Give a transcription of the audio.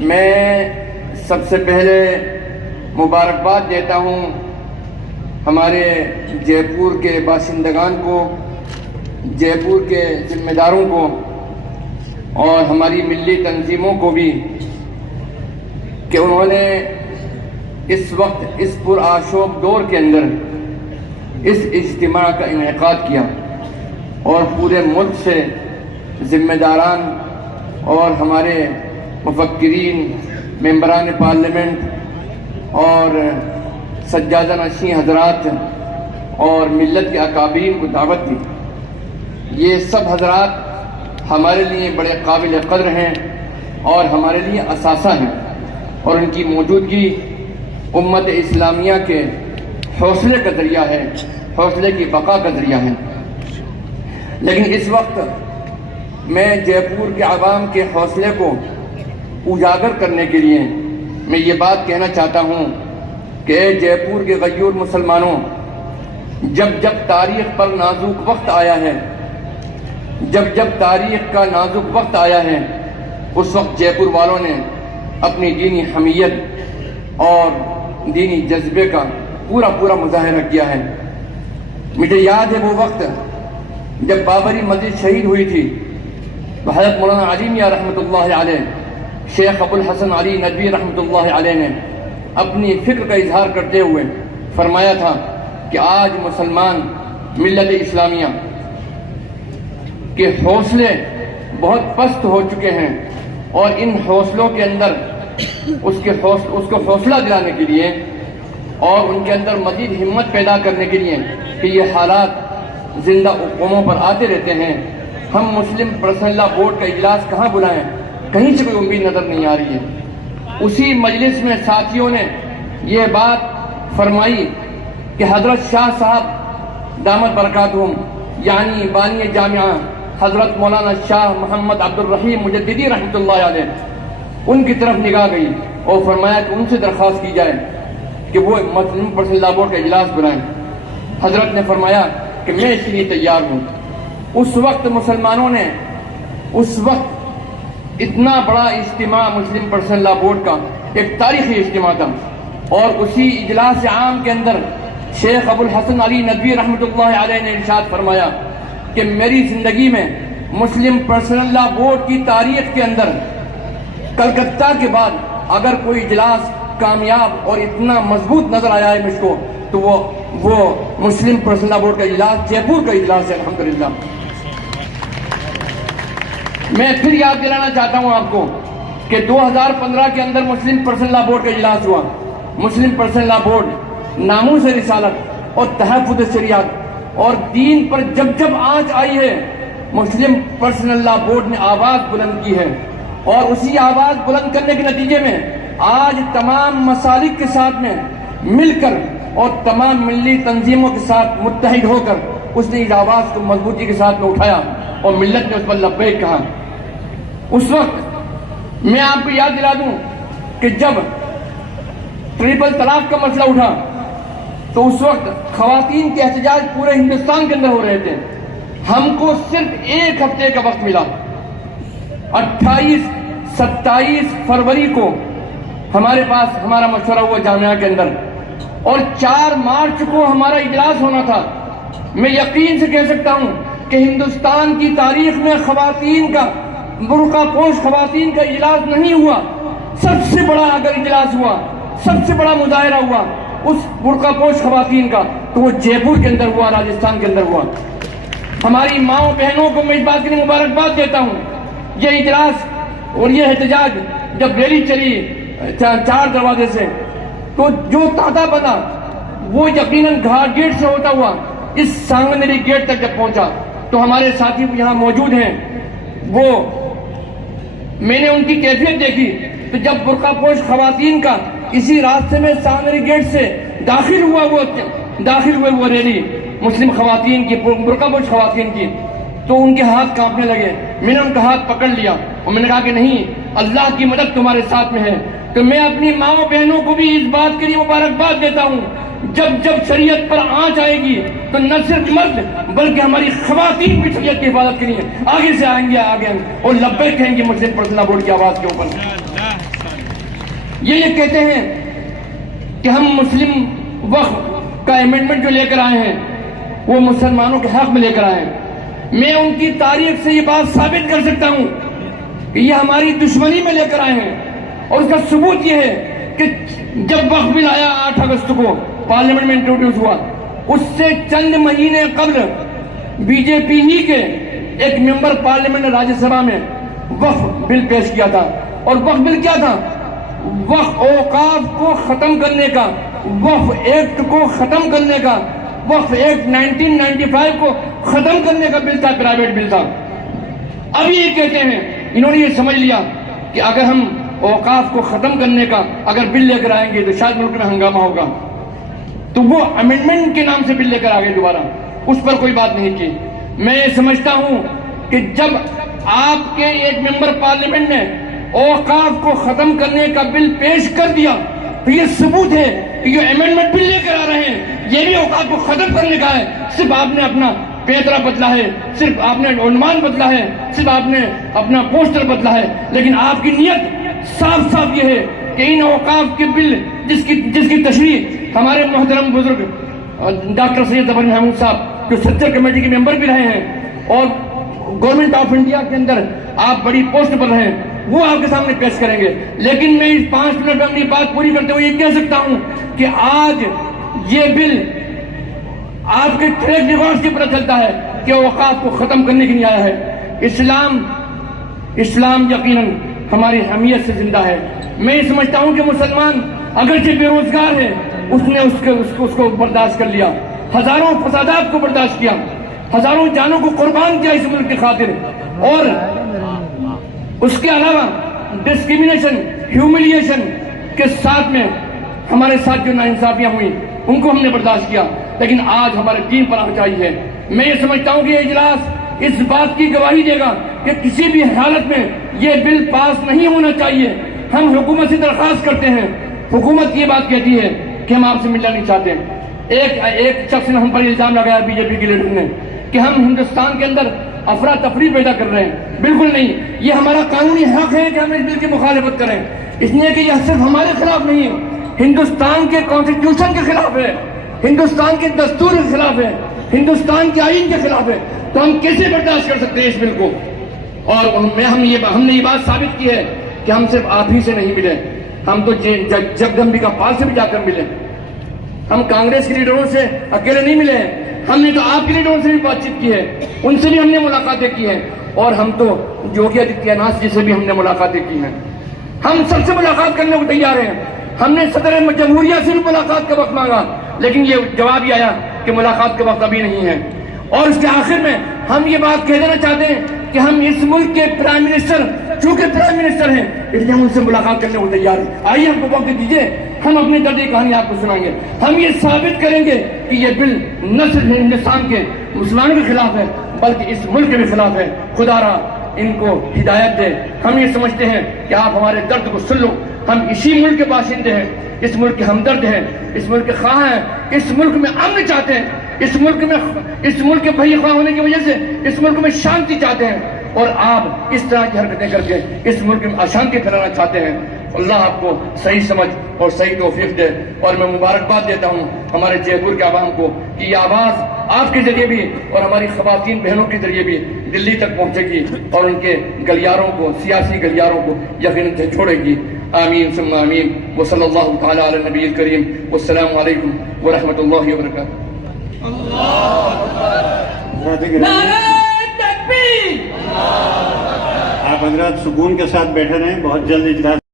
میں سب سے پہلے مبارکباد دیتا ہوں ہمارے جے پور کے باشندگان کو، جے پور کے ذمہ داروں کو اور ہماری ملی تنظیموں کو بھی کہ انہوں نے اس وقت اس پرآشوب دور کے اندر اس اجتماع کا انعقاد کیا اور پورے ملک سے ذمہ داران اور ہمارے مفکرین، ممبران پارلیمنٹ اور سجادہ نشین حضرات اور ملت کے اکابرین کو دعوت دی۔ یہ سب حضرات ہمارے لیے بڑے قابل قدر ہیں اور ہمارے لیے اثاثہ ہیں، اور ان کی موجودگی امت اسلامیہ کے حوصلے کا ذریعہ ہے، حوصلے کی بقا کا ذریعہ ہے۔ لیکن اس وقت میں جے پور کے عوام کے حوصلے کو اجاگر کرنے کے لیے میں یہ بات کہنا چاہتا ہوں کہ اے جے پور کے غیور مسلمانوں، جب جب تاریخ پر نازک وقت آیا ہے، جب جب تاریخ کا نازک وقت آیا ہے، اس وقت جے پور والوں نے اپنی دینی حمیت اور دینی جذبے کا پورا مظاہرہ کیا ہے۔ مجھے یاد ہے وہ وقت جب بابری مسجد شہید ہوئی تھی، تو حضرت مولانا علی میاں رحمۃ اللہ علیہ، شیخ ابو الحسن علی ندوی رحمۃ اللہ علیہ نے اپنی فکر کا اظہار کرتے ہوئے فرمایا تھا کہ آج مسلمان ملت اسلامیہ کے حوصلے بہت پست ہو چکے ہیں، اور ان حوصلوں کے اندر اس کو حوصلہ دلانے کے لیے اور ان کے اندر مزید ہمت پیدا کرنے کے لیے کہ یہ حالات زندہ قوموں پر آتے رہتے ہیں، ہم مسلم پرسنل لا بورڈ کا اجلاس کہاں بلائیں، کہیں سے کوئی امید نظر نہیں آ رہی ہے۔ اسی مجلس میں ساتھیوں نے یہ بات فرمائی کہ حضرت شاہ صاحب دامت برکاتہم، یعنی بانی جامعہ حضرت مولانا شاہ محمد عبد الرحیم مجددی رحمۃ اللہ علیہ، ان کی طرف نگاہ گئی اور فرمایا کہ ان سے درخواست کی جائے کہ وہ مسلم پرسنل لا بورڈ کا اجلاس بلائیں۔ حضرت نے فرمایا کہ میں اس کے لیے تیار ہوں۔ اس وقت مسلمانوں نے اس وقت اتنا بڑا اجتماع مسلم پرسنل لا بورڈ کا ایک تاریخی اجتماع تھا، اور اسی اجلاس عام کے اندر شیخ ابو الحسن علی ندوی رحمۃ اللہ علیہ نے ارشاد فرمایا کہ میری زندگی میں مسلم پرسنل لا بورڈ کی تاریخ کے اندر کلکتہ کے بعد اگر کوئی اجلاس کامیاب اور اتنا مضبوط نظر آیا ہے مجھ کو تو وہ مسلم پرسنل لا بورڈ کا اجلاس جے پور کا اجلاس ہے، الحمدللہ۔ میں پھر یاد دلانا چاہتا ہوں آپ کو کہ 2015 کے اندر مسلم پرسنل لا بورڈ کا اجلاس ہوا۔ مسلم پرسنل لا بورڈ ناموس رسالت اور تحفظ شریعت اور دین پر جب جب آنچ آئی ہے، مسلم پرسنل لا بورڈ نے آواز بلند کی ہے، اور اسی آواز بلند کرنے کے نتیجے میں آج تمام مسالک کے ساتھ میں مل کر اور تمام ملی تنظیموں کے ساتھ متحد ہو کر اس نے اس آواز کو مضبوطی کے ساتھ میں اٹھایا اور ملت نے اس پر لبیک کہا۔ اس وقت میں آپ کو یاد دلا دوں کہ جب ٹرپل طلاق کا مسئلہ اٹھا تو اس وقت خواتین کے احتجاج پورے ہندوستان کے اندر ہو رہے تھے۔ ہم کو صرف ایک ہفتے کا وقت ملا، 28-27 فروری کو ہمارے پاس ہمارا مشورہ ہوا جامعہ کے اندر، اور 4 مارچ کو ہمارا اجلاس ہونا تھا۔ میں یقین سے کہہ سکتا ہوں کہ ہندوستان کی تاریخ میں خواتین کا، برقع پوش خواتین کا اجلاس نہیں ہوا۔ سب سے بڑا اگر اجلاس ہوا، سب سے بڑا مظاہرہ ہوا اس برقع پوش خواتین کا تو وہ جے پور کے اندر ہوا، راجستھان کے اندر ہوا۔ ہماری ماؤں بہنوں کو میں اس بات کے لیے مبارکباد دیتا ہوں۔ یہ اجلاس اور یہ احتجاج جب ریلی چلی 4 دروازے سے، تو جو تانتا بنا وہ یقیناً گھاٹ گیٹ سے ہوتا ہوا اس سانگنری گیٹ تک جب پہنچا تو ہمارے ساتھی یہاں موجود ہیں، وہ میں نے ان کی کیفیت دیکھی تو جب برقع پوش خواتین کا اسی راستے میں سانگنری گیٹ سے داخل ہوئے وہ ریلی مسلم خواتین کی، برقع پوش خواتین کی، تو ان کے ہاتھ کانپنے لگے۔ میں نے ان کا ہاتھ پکڑ لیا اور میں نے کہا کہ نہیں، اللہ کی مدد تمہارے ساتھ میں ہے۔ تو میں اپنی ماؤں بہنوں کو بھی اس بات کے لیے مبارکباد دیتا ہوں، جب شریعت پر آنچ آئے گی تو نہ صرف مرد بلکہ ہماری خواتین بھی شریعت کی حفاظت کے لیے آگے سے آئیں گے اور لبیک کہیں گے مسلم پرسنل لا بورڈ کی آواز کے اوپر۔ یہ کہتے ہیں کہ ہم مسلم وقف کا امینڈمنٹ جو لے کر آئے ہیں وہ مسلمانوں کے حق میں لے کر آئے ہیں۔ میں ان کی تاریخ سے یہ بات ثابت کر سکتا ہوں کہ یہ ہماری دشمنی میں لے کر آئے ہیں، اور اس کا ثبوت یہ ہے کہ جب وقف بل آیا 8 اگست کو پارلیمنٹ میں انٹروڈیوس ہوا، اس سے چند مہینے قبل بی جے پی ہی کے ایک ممبر پارلیمنٹ نے راجیہ سبھا میں وقف بل پیش کیا تھا، اور وقف بل کیا تھا؟ وقف اوقاف کو ختم کرنے کا، وقف ایکٹ کو ختم کرنے کا، وقف ایکٹ 1995 کو ختم کرنے کا بل تھا، پرائیویٹ بل تھا۔ اب یہ کہتے ہیں، انہوں نے یہ سمجھ لیا کہ اگر ہم اوقاف کو ختم کرنے کا اگر بل لے کر آئیں گے تو شاید ملک میں ہنگامہ ہوگا، تو وہ امینڈمنٹ کے نام سے بل لے کر آ گئے دوبارہ، اس پر کوئی بات نہیں کی۔ میں یہ سمجھتا ہوں کہ جب آپ کے ایک ممبر پارلیمنٹ نے اوقاف کو ختم کرنے کا بل پیش کر دیا تو یہ ثبوت ہے کہ یہ امینڈمنٹ بل لے کر آ رہے ہیں یہ بھی اوقاف کو ختم کرنے کا ہے۔ صرف آپ نے اپنا پیترا بدلا ہے، صرف آپ نے عنوان بدلا ہے، صرف آپ نے اپنا پوسٹر بدلا ہے، لیکن آپ کی نیت صاف صاف یہ ہے کہ ان اوقاف کے بل جس کی تشریح ہمارے محترم بزرگ ڈاکٹر سید ظفر محمود صاحب جو سچر کمیٹی کے ممبر بھی رہے ہیں اور گورنمنٹ آف انڈیا کے اندر آپ بڑی پوسٹ پر رہے ہیں، وہ آپ کے سامنے پیش کریں گے۔ لیکن میں اس 5 منٹ میں اپنی بات پوری کرتے ہوئے یہ کہہ سکتا ہوں کہ آج یہ بل آپ کے ٹریک ریکارڈ سے پتہ چلتا ہے کہ اوقاف کو ختم کرنے کے لیے آیا ہے۔ اسلام یقیناً ہماری حمیت سے زندہ ہے۔ میں یہ سمجھتا ہوں کہ مسلمان اگرچہ بے روزگار ہے، اس نے اس کو برداشت کر لیا، ہزاروں فسادات کو برداشت کیا، ہزاروں جانوں کو قربان کیا اس ملک کی خاطر، اور اس کے علاوہ ڈسکریمنیشن، ہیوملیشن کے ساتھ میں ہمارے ساتھ جو ناانصافیاں ہوئیں ان کو ہم نے برداشت کیا، لیکن آج ہمارے دین پر آنچائی ہے۔ میں یہ سمجھتا ہوں کہ یہ اجلاس اس بات کی گواہی دے گا کہ کسی بھی حالت میں یہ بل پاس نہیں ہونا چاہیے۔ ہم حکومت سے درخواست کرتے ہیں، حکومت یہ بات کہتی ہے کہ ہم آپ سے ملنا نہیں چاہتے۔ ایک شخص نے ہم پر الزام لگایا بی جے پی کے لیڈر نے کہ ہم ہندوستان کے اندر افراتفری پیدا کر رہے ہیں۔ بالکل نہیں، یہ ہمارا قانونی حق ہے کہ ہم اس بل کی مخالفت کریں، اس لیے کہ یہ صرف ہمارے خلاف نہیں ہے، ہندوستان کے کانسٹیٹیوشن کے خلاف ہے، ہندوستان کے دستور کے خلاف ہے، ہندوستان کے آئین کے خلاف ہے۔ تو ہم کیسے برداشت کر سکتے ہیں اس بل کو؟ اور ہم نے یہ بات ثابت کی ہے کہ ہم صرف آپ ہی سے نہیں ملے، ہم تو جگدمبکا پال سے بھی جا کر ملے، ہم کانگریس کے لیڈروں سے اکیلے نہیں ملے ہیں، ہم نے تو آپ کے لیڈروں سے بھی بات چیت کی ہے، ان سے بھی ہم نے ملاقاتیں کی ہیں، اور ہم تو یوگی آدتیہ ناتھ جی سے بھی ہم نے ملاقاتیں کی ہیں۔ ہم سب سے ملاقات کرنے کو تیار ہیں۔ ہم نے صدر جمہوریہ سے بھی ملاقات کا وقت مانگا، لیکن یہ جواب یہ آیا کہ ملاقات کا وقت ابھی نہیں ہے۔ اور اس کے آخر میں ہم یہ بات کہہ دینا چاہتے ہیں کہ ہم اس ملک کے پرائم منسٹر، چونکہ پرائم منسٹر ہیں اس لیے ہم ان سے ملاقات کرنے کو تیار ہیں۔ آئیے ہم کو وقت دیجیے، ہم اپنی دردی کہانی آپ کو سنائیں گے، ہم یہ ثابت کریں گے کہ یہ بل نہ صرف ہندوستان کے مسلمانوں کے خلاف ہے بلکہ اس ملک کے بھی خلاف ہے۔ خدا را ان کو ہدایت دے۔ ہم یہ سمجھتے ہیں کہ آپ ہمارے درد کو سن لو، ہم اسی ملک کے باشندے ہیں، اس ملک کے ہمدرد ہیں، اس ملک کے خواہ ہیں، اس ملک میں امن چاہتے ہیں، اس ملک کے بھائی خواہ ہونے کی وجہ سے اس ملک میں شانتی چاہتے ہیں، اور آپ اس طرح کی حرکتیں کر کے اس ملک میں اشانتی پھیلانا چاہتے ہیں۔ اللہ آپ کو صحیح سمجھ اور صحیح توفیق دے، اور میں مبارکباد دیتا ہوں ہمارے جے پور کے عوام کو کہ یہ آواز آپ کے ذریعے بھی اور ہماری خواتین بہنوں کے ذریعے بھی دلی تک پہنچے گی اور ان کے گلیاروں کو، سیاسی گلیاروں کو یقیناً چھوڑے گی۔ آمین ثم آمین، وصلی اللہ تعالی علی النبی الکریم، والسلام علیکم ورحمۃ اللہ وبرکاتہ۔ آپ حضرات سکون کے ساتھ بیٹھے رہیں، بہت جلد اجلاس